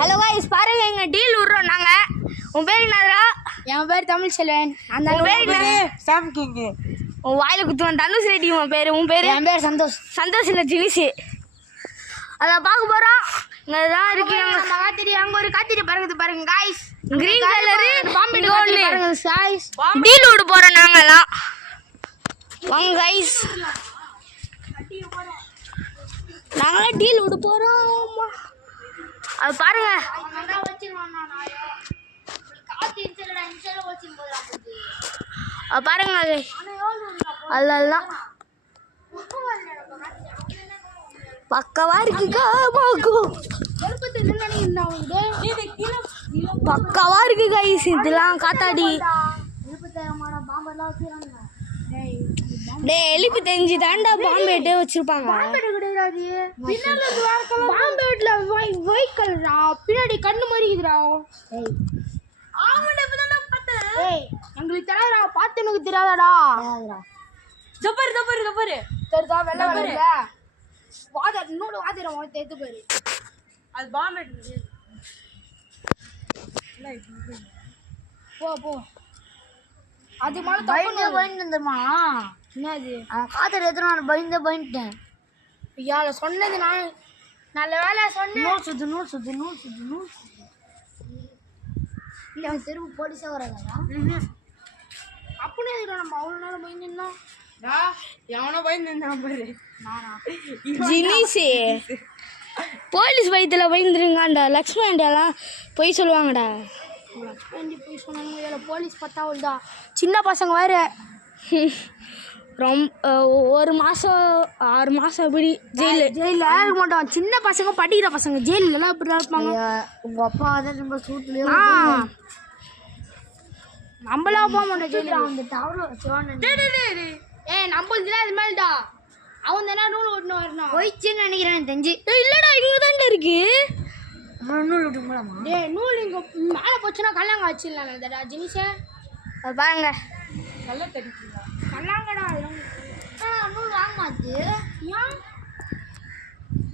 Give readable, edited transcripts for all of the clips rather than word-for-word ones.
Hello guys பாருங்க எங்க deal விடுறோம் நாங்க. உன் பேர் என்னடா? என் பேர் தமிழ் செல்வன். அந்த பேர் என்ன? சாம் கிங். உன் வாயில குத்துவன் தனுஷ் ரெட்டி உன் பேர். உன் பேர்? என் பேர் சந்தோஷ். சந்தோஷ் இல்ல ஜினிஸ். அத பாக்க போறோம். இங்க தான் இருக்கு நம்ம காத்திரி அங்க ஒரு காத்திரி பறக்குது பாருங்க गाइस. கிரீன் கலர் பாம்பு காத்திரி பாருங்க गाइस. டீல் விட போறோம் நாங்கலாம். வாங்க गाइस. நாங்க டீல் விட போறோம். அது பாருங்க பாருங்க அதெல்லாம் பக்கவா இருக்குக்கா பக்கவா இருக்கு கைஸ் இதெல்லாம் காத்தாடி டேய் எலிப்பு தெரிஞ்சு தாண்டா பாம்பேட்டே வச்சிருப்பாங்க பாம்பேட்ல ஒயிட் கலரா பின்னாடி கண்ணு மாதிரிக்குதுடா. ஏய் எங்களுக்கு தெரியாதடா பார்த்து எனக்கு தெரியாதடா. தப்பரு தப்பரு தப்பரு தெரிதா வெள்ள வெள்ள வாத இன்னொரு வாதிரம் உனக்கு எடுத்து போயிரு. அது பாம்பேட் போ போ அது மேல பயந்து வந்துமா என்னது அவன் காத்தடி எடுத்துட்டு பயந்துட்டேன். ஐயால சொன்னது நான் நல்ல வேலை சொன்னேன். நூல் சுத்து இல்லை தெருவு போலீஸே வராதா? அப்படியே நம்ம அவ்வளோ நேரம் பயந்துருந்தோம். எவனோ பயந்துருந்தான் பாரு. ஜினிஸ் போலீஸ் பயத்துல பயந்துருங்காண்டா லக்ஷ்மி ஆண்டியெல்லாம் பொய் சொல்லுவாங்கடா. போய் சொன்னாங்க இதில் போலீஸ் பத்தாவதுடா சின்ன பசங்க வேறு ரொம்ப ஒரு மாதம் 6 மாதம் அப்படி ஜெயிலில் இருக்க மாட்டோம். சின்ன பசங்க படிக்கிற பசங்க ஜெயிலெலாம் இப்படி தான் இருப்பாங்க. உங்கள் அப்பா தான் ரொம்ப சூட்லேயே நம்மளாம் போக மாட்டோம் ஜெயிலில். அந்த டவர் சிவானன் நம்மளுக்கு அது மேல்டா அவன் தானே நூல் ஓட்டணும் வரணும் போயிடுச்சுன்னு நினைக்கிறேன் எனக்கு தெரிஞ்சு. இல்லைடா இங்கே தாண்டா இருக்கு. அப்புறம் நூல் விட்டுங்களாமா? நூல் இங்கே மேலே போச்சுன்னா கல்லாங்க வச்சிடலாம்டா ஜினிஷை. அது பாருங்க கல்லாங்கடா நூல் வாங்க மாத்து. ஏன்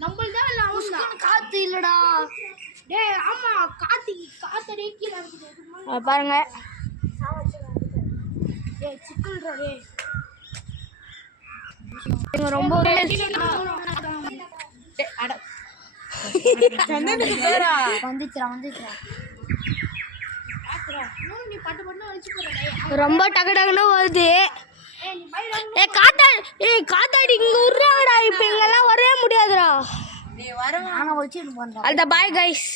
நம்மள்தான் இல்லை அவன் காற்று இல்லைடா. ஆமாம் காத்தடி கீழே இருக்குது. அது பாருங்க சிக்கல்றா இவங்க ரொம்ப வந்துச்சுரா நீ பட்டு பட்டு வச்சு போற. ரொம்ப டக்கு டக்குன்னு வருது. காத்தாடி இங்க விடுறாங்கடா. இப்ப இங்கெல்லாம் வரவே முடியாதுடா. நானும் வச்சுட்டு போறேன். அந்த பாய் கைஸ்.